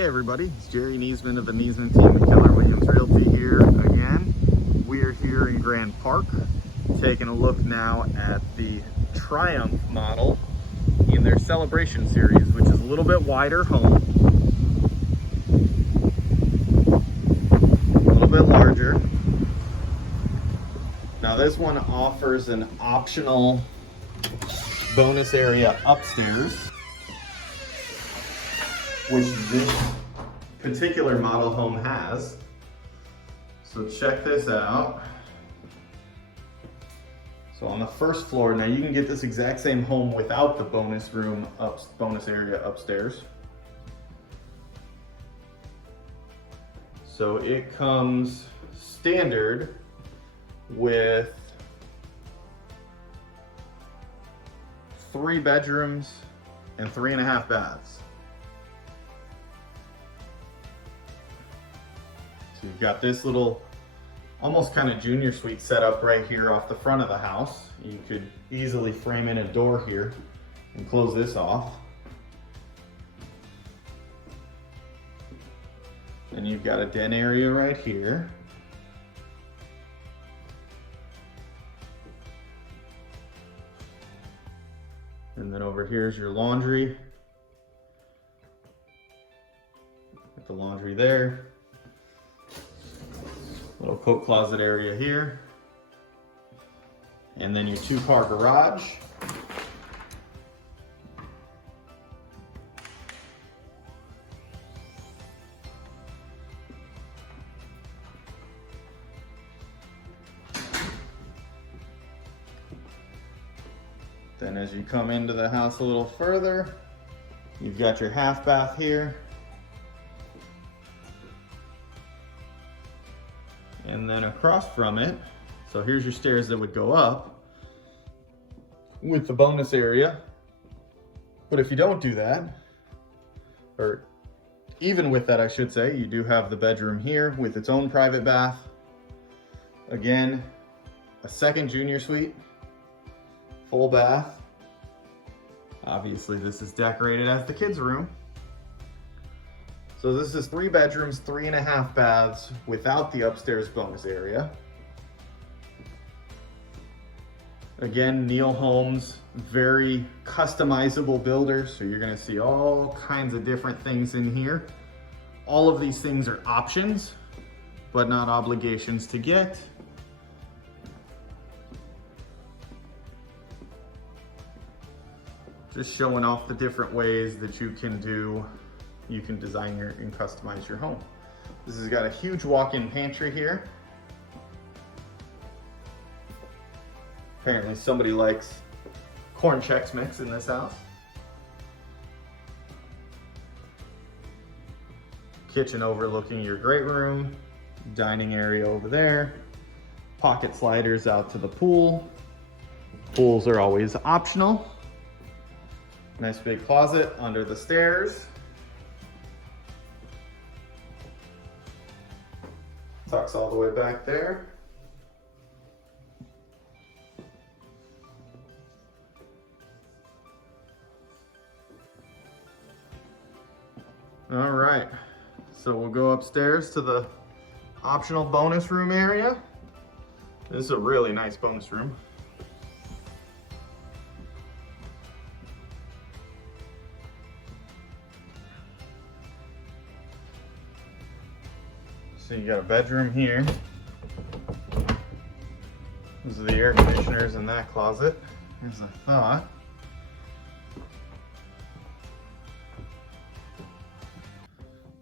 Hey everybody, it's Jerry Niesman of the Niesman Team Keller Williams Realty here again. We are here in Grand Park, taking a look now at the Triumph model in their Celebration Series, which is a little bit wider home, a little bit larger. Now this one offers an optional bonus area upstairs, which this particular model home has. So check this out. So on the first floor, now you can get this exact same home without the bonus area upstairs. So it comes standard with 3 bedrooms and 3.5 baths. So you've got this little, almost kind of junior suite set up right here off the front of the house. You could easily frame in a door here and close this off. And you've got a den area right here. And then over here is your laundry. Get the laundry there. Little coat closet area here. And then your 2-car garage. Then as you come into the house a little further, you've got your half bath here. And then across from it, so here's your stairs that would go up with the bonus area. But if you don't do that, or even with that I should say, you do have the bedroom here with its own private bath. Again, a second junior suite, full bath. Obviously this is decorated as the kids' room. So this is 3 bedrooms, 3.5 baths without the upstairs bonus area. Again, Neil Homes, very customizable builder, so you're gonna see all kinds of different things in here. All of these things are options, but not obligations to get. Just showing off the different ways that you can design and customize your home. This has got a huge walk-in pantry here. Apparently somebody likes corn Chex Mix in this house. Kitchen overlooking your great room, dining area over there, pocket sliders out to the pool. Pools are always optional. Nice big closet under the stairs. Tucks all the way back there. All right, so we'll go upstairs to the optional bonus room area. This is a really nice bonus room. So you got a bedroom here. Those are the air conditioners in that closet, as I thought.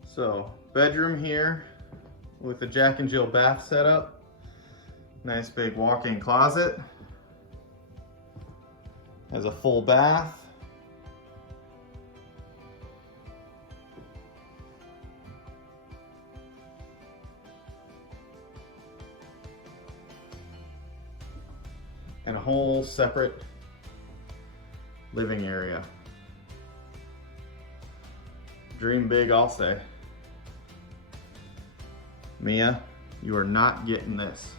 So, bedroom here with the Jack and Jill bath setup. Nice big walk-in closet. Has a full bath. And a whole separate living area. Dream big, I'll say. Mia, you are not getting this.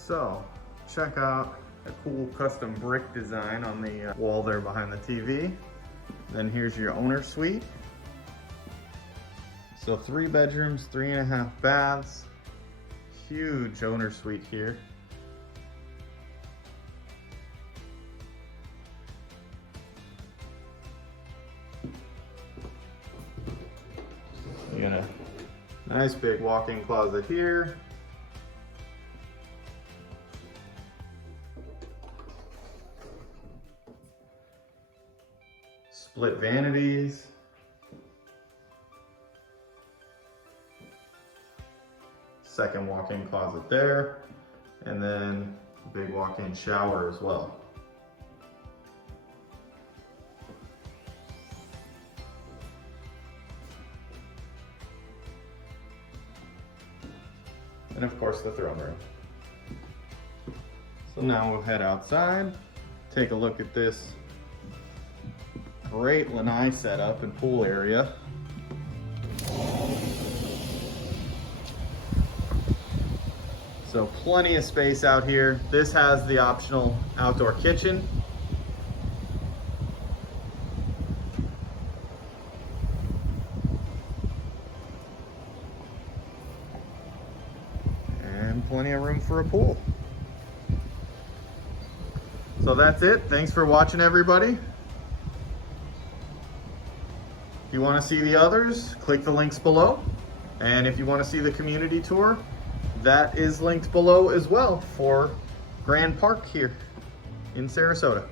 So check out a cool custom brick design on the wall there behind the TV. Then here's your owner suite. So 3 bedrooms, 3.5 baths. Huge owner suite here. You got a nice big walk-in closet here. Split vanities. Second walk-in closet there. And then a big walk-in shower as well. And of course the throne room. So now we'll head outside, take a look at this great lanai setup and pool area. So plenty of space out here. This has the optional outdoor kitchen. And plenty of room for a pool. So that's it. Thanks for watching, everybody. If you want to see the others, click the links below. And if you want to see the community tour, that is linked below as well for Grand Park here in Sarasota.